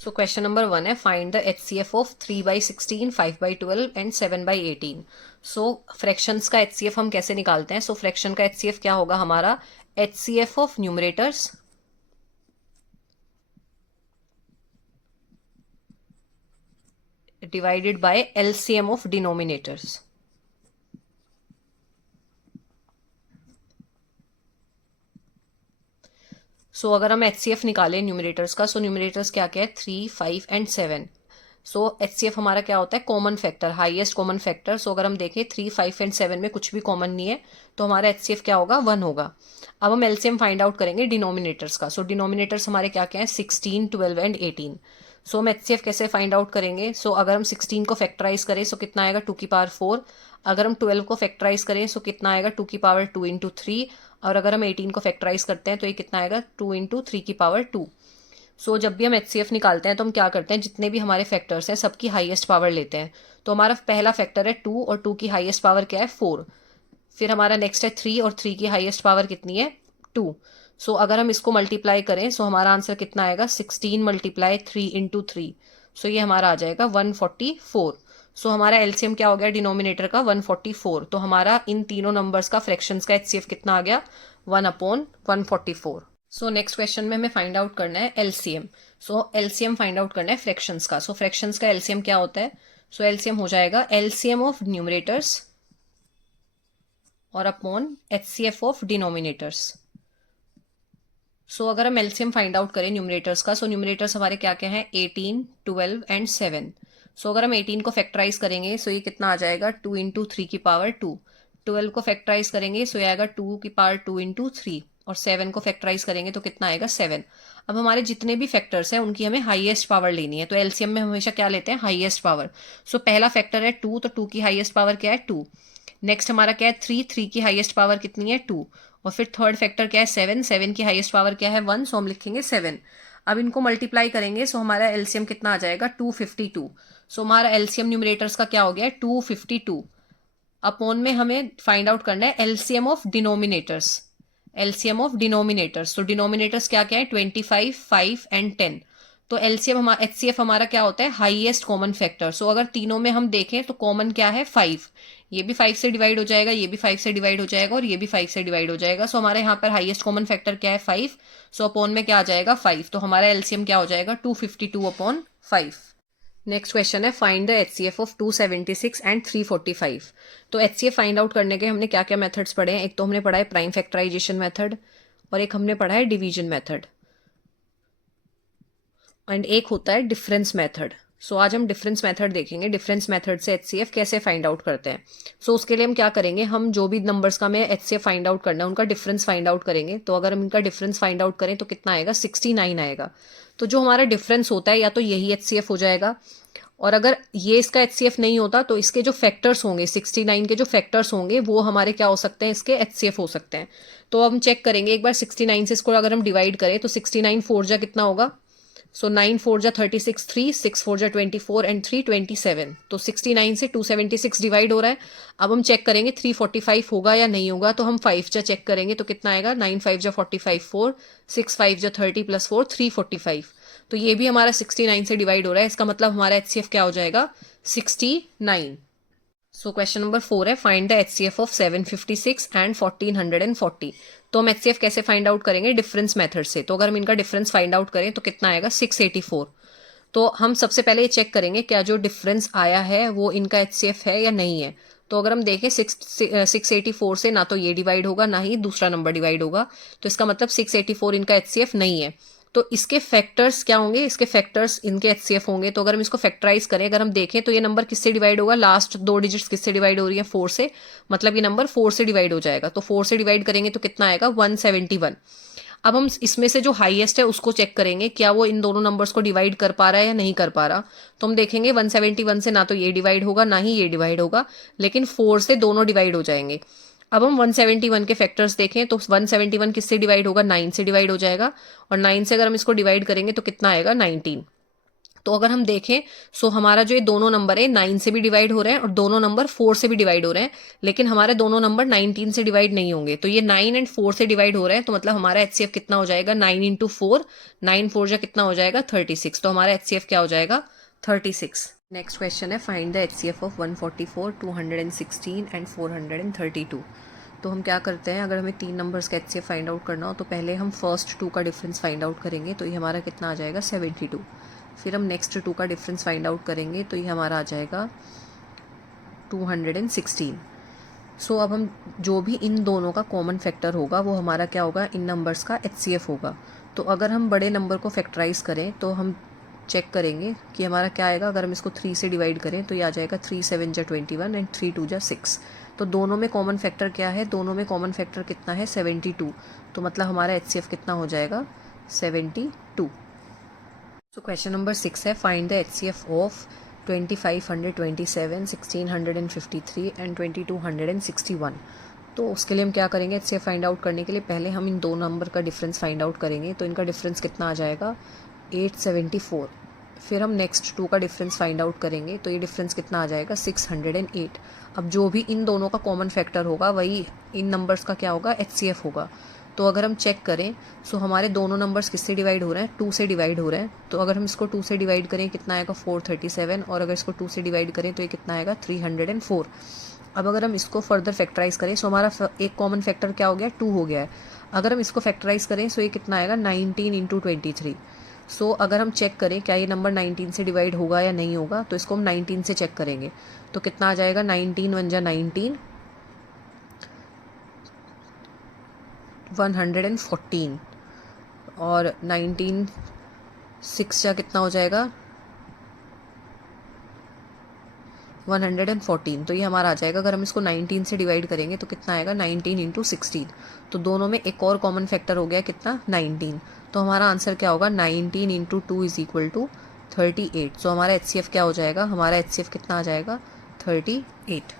So question number 1 है find the HCF of 3/16, 5/12 and 7/18। So fractions का HCF हम कैसे निकालते हैं? सो फ्रैक्शन का HCF क्या होगा हमारा? HCF of numerators divided by LCM of denominators. So अगर हम HCF निकालें न्यूमरेटर्स का, सो न्यूमरेटर्स क्या क्या है? 3, 5 एंड 7। सो HCF हमारा क्या होता है? Common factor, highest common factor. So अगर हम देखें 3, 5 एंड 7 में कुछ भी कॉमन नहीं है, तो हमारा HCF क्या होगा? 1 होगा। अब हम LCM फाइंड आउट करेंगे डिनोमिनेटर्स का। सो डिनोमिनेटर्स हमारे क्या क्या है? 16, 12 एंड 18। सो हम HCF कैसे फाइंड आउट करेंगे? सो अगर हम 16 को फैक्टराइज करें सो कितना आएगा? 2 की पावर 4। अगर हम 12 को फैक्टराइज करें सो कितना आएगा? 2 की पावर 2 इंटू 3। और अगर हम 18 को फैक्टराइज करते हैं तो ये कितना आएगा? 2 इंटू 3 की पावर 2। सो जब भी हम HCF निकालते हैं तो हम क्या करते हैं? जितने भी हमारे फैक्टर्स हैं सबकी हाईएस्ट पावर लेते हैं। तो हमारा पहला फैक्टर है 2 और 2 की हाईएस्ट पावर क्या है? 4। फिर हमारा नेक्स्ट है 3 और 3 की हाईएस्ट पावर कितनी है? 2। सो अगर हम इसको मल्टीप्लाई करें सो हमारा आंसर कितना आएगा? 16 मल्टीप्लाई 3 इंटू 3। सो ये हमारा आ जाएगा 144। सो हमारा LCM क्या हो गया डिनोमिनेटर का? 144। तो हमारा इन तीनों नंबर्स का फ्रैक्शंस का HCF कितना आ गया? 1/144। सो नेक्स्ट क्वेश्चन में हमें फाइंड आउट करना है LCM। सो LCM फाइंड आउट करना है फ्रैक्शंस का। सो फ्रैक्शंस का LCM क्या होता है? सो LCM हो जाएगा LCM ऑफ न्यूमरेटर्स और upon HCF of denominators. So अगर हम LCM फाइंड आउट करें न्यूमरेटर्स का, सो न्यूमरेटर्स हमारे क्या क्या हैं? 18, 12 एंड 7। सो अगर हम 18 को फैक्टराइज करेंगे सो ये कितना आ जाएगा? 2 इंटू 3 की पावर 2। 12 को फैक्टराइज करेंगे सो ये आएगा 2 की पावर 2 इंटू 3। और 7 को फैक्टराइज करेंगे तो कितना आएगा? 7। अब हमारे जितने भी फैक्टर्स हैं उनकी हमें हाईएस्ट पावर लेनी है। तो LCM में हमेशा क्या लेते हैं? Highest power. सो पहला फैक्टर है 2, तो 2 की हाईएस्ट पावर क्या है? 2। नेक्स्ट हमारा क्या है? 3, 3 की हाईएस्ट पावर कितनी है? 2। और फिर थर्ड फैक्टर क्या है? 7, 7 की हाईएस्ट पावर क्या है? 1। सो हम लिखेंगे 7। अब इनको मल्टीप्लाई करेंगे सो हमारा LCM कितना आ जाएगा? 252। सो हमारा LCM न्यूमरेटर्स का क्या हो गया? 252। अपॉन में हमें फाइंड आउट करना है LCM of denominators. LCM of denominators, तो डिनोमिनेटर्स क्या क्या है? 25, 5 एंड 10। तो LCM हमारा HCF हमारा क्या होता है? Highest common factor. सो अगर तीनों में हम देखें तो कॉमन क्या है? 5। ये भी 5 से डिवाइड हो जाएगा, ये भी 5 से डिवाइड हो जाएगा और ये भी 5 से डिवाइड हो जाएगा। सो हमारे यहाँ पर हाईएस्ट कॉमन फैक्टर क्या है? 5। सो अपॉन में क्या आ जाएगा? 5। तो हमारा LCM क्या हो जाएगा? 252/5। नेक्स्ट क्वेश्चन है find the HCF of 276 and 345। तो HCF फाइंड आउट करने के हमने क्या क्या मेथड्स पढ़े हैं? एक तो हमने पढ़ा है प्राइम फैक्टराइजेशन मेथड और एक हमने पढ़ा है डिवीजन मेथड एंड एक होता है डिफरेंस मेथड। सो आज हम डिफरेंस मेथड देखेंगे, डिफरेंस मेथड से HCF कैसे फाइंड आउट करते हैं। सो उसके लिए हम क्या करेंगे? हम जो भी नंबर्स का हमें HCF फाइंड आउट करना है उनका डिफरेंस फाइंड आउट करेंगे। तो अगर हम इनका डिफरेंस फाइंड आउट करें तो कितना आएगा? 69 आएगा। तो जो हमारा डिफरेंस होता है या तो यही HCF हो जाएगा, और अगर ये इसका HCF नहीं होता तो इसके जो फैक्टर्स होंगे, 69 के जो फैक्टर्स होंगे वो हमारे क्या हो सकते हैं? इसके HCF हो सकते हैं। तो हम चेक करेंगे एक बार 69 से इसको अगर हम डिवाइड करें तो 69 4 जा कितना होगा? सो 9 4 जा 36, 3 6 4 जा 24 एंड 3 27। तो 69 से 276 डिवाइड हो रहा है। अब हम चेक करेंगे 345 होगा या नहीं होगा। तो हम 5 जा चेक करेंगे तो कितना आएगा? 9 5 जा 45, 4 6 5 जा 30 प्लस 4 345। तो ये भी हमारा 69 से डिवाइड हो रहा है। इसका मतलब हमारा HCF क्या हो जाएगा? 69। सो क्वेश्चन नंबर 4 है find the HCF of 756 and 1440। तो हम HCF कैसे फाइंड आउट करेंगे? डिफरेंस मेथड से। तो अगर हम इनका डिफरेंस फाइंड आउट करें तो कितना आएगा? 684। तो हम सबसे पहले ये चेक करेंगे क्या जो डिफरेंस आया है वो इनका HCF है या नहीं है। तो अगर हम देखें 684 से ना तो ये डिवाइड होगा ना ही दूसरा नंबर डिवाइड होगा। तो इसका मतलब 684 इनका HCF नहीं है। तो इसके फैक्टर्स क्या होंगे? इसके फैक्टर्स इनके HCF होंगे। तो अगर हम इसको फैक्टराइज करें, अगर हम देखें तो ये नंबर किससे डिवाइड होगा? लास्ट दो डिजिट्स किससे डिवाइड हो रही है? 4 से। मतलब ये नंबर 4 से डिवाइड हो जाएगा। तो 4 से डिवाइड करेंगे तो कितना आएगा? 171। अब हम इसमें से जो हाईएस्ट है उसको चेक करेंगे क्या वो इन दोनों नंबर्स को डिवाइड कर पा रहा है या नहीं कर पा रहा। तो हम देखेंगे 171 से ना तो ये डिवाइड होगा ना ही ये डिवाइड होगा, लेकिन 4 से दोनों डिवाइड हो जाएंगे। अब हम 171 के फैक्टर्स देखें तो 171 किससे डिवाइड होगा? 9 से डिवाइड हो जाएगा। और 9 से अगर हम इसको डिवाइड करेंगे तो कितना आएगा? 19। तो अगर हम देखें सो हमारा जो ये दोनों नंबर है 9 से भी डिवाइड हो रहे हैं और दोनों नंबर 4 से भी डिवाइड हो रहे हैं, लेकिन हमारे दोनों नंबर 19 से डिवाइड नहीं होंगे। तो ये 9 एंड 4 से डिवाइड हो रहे हैं, तो मतलब हमारा एचसीएफ कितना हो जाएगा, 9 इंटू 4, 9 4 जा कितना हो जाएगा 36। तो हमारा एचसीएफ क्या हो जाएगा 36। नेक्स्ट क्वेश्चन है find the HCF of 144, 216 and 432। तो हम क्या करते हैं, अगर हमें तीन नंबर्स का एचसीएफ फाइंड आउट करना हो तो पहले हम फर्स्ट टू का डिफरेंस फाइंड आउट करेंगे, तो ये हमारा कितना आ जाएगा 72। फिर हम नेक्स्ट टू का डिफरेंस फाइंड आउट करेंगे, तो ये हमारा आ जाएगा 216। सो अब हम जो भी इन दोनों का कॉमन फैक्टर होगा वो हमारा क्या होगा, इन नंबर्स का एचसीएफ होगा। तो अगर हम बड़े नंबर को फैक्टराइज करें तो हम चेक करेंगे कि हमारा क्या आएगा। अगर हम इसको 3 से डिवाइड करें तो ये आ जाएगा 3 7 जा 21 एंड 3 2 जा 6। तो दोनों में कॉमन फैक्टर क्या है, दोनों में कॉमन फैक्टर कितना है 72। तो मतलब हमारा एचसीएफ कितना हो जाएगा 72। सो क्वेश्चन नंबर 6 है find the HCF of 2527, 1653 and 2261। तो उसके लिए हम क्या करेंगे, एचसीएफ फाइंड आउट करने के लिए पहले हम इन दो नंबर का डिफरेंस फाइंड आउट करेंगे। तो इनका डिफरेंस कितना आ जाएगा 874। फिर हम नेक्स्ट टू का डिफरेंस फाइंड आउट करेंगे, तो ये डिफरेंस कितना आ जाएगा 608। अब जो भी इन दोनों का कॉमन फैक्टर होगा वही इन नंबर्स का क्या होगा एचसीएफ होगा। तो अगर हम चेक करें सो हमारे दोनों नंबर्स किससे डिवाइड हो रहे हैं, 2 से डिवाइड हो रहे हैं। तो अगर हम इसको 2 से डिवाइड करें कितना आएगा 437, और अगर इसको 2 से डिवाइड करें तो ये कितना आएगा 304। अब अगर हम इसको फर्दर फैक्टराइज करें सो हमारा एक कॉमन फैक्टर क्या हो गया 2 हो गया है। अगर हम इसको फैक्टराइज करें सो ये कितना आएगा 19 इंटू 23। सो अगर हम चेक करें क्या ये नंबर 19 से डिवाइड होगा या नहीं होगा, तो इसको हम 19 से चेक करेंगे। तो कितना आ जाएगा 19 1 जा 19, 114, और 19 6 जा कितना हो जाएगा 114। तो ये हमारा आ जाएगा। अगर हम इसको 19 से डिवाइड करेंगे तो कितना आएगा 19 इंटू 16। तो दोनों में एक और कॉमन फैक्टर हो गया कितना 19। तो हमारा आंसर क्या होगा 19 इंटू 2 इज इक्वल टू 38। तो हमारा एचसीएफ क्या हो जाएगा, हमारा एचसीएफ कितना आ जाएगा 38।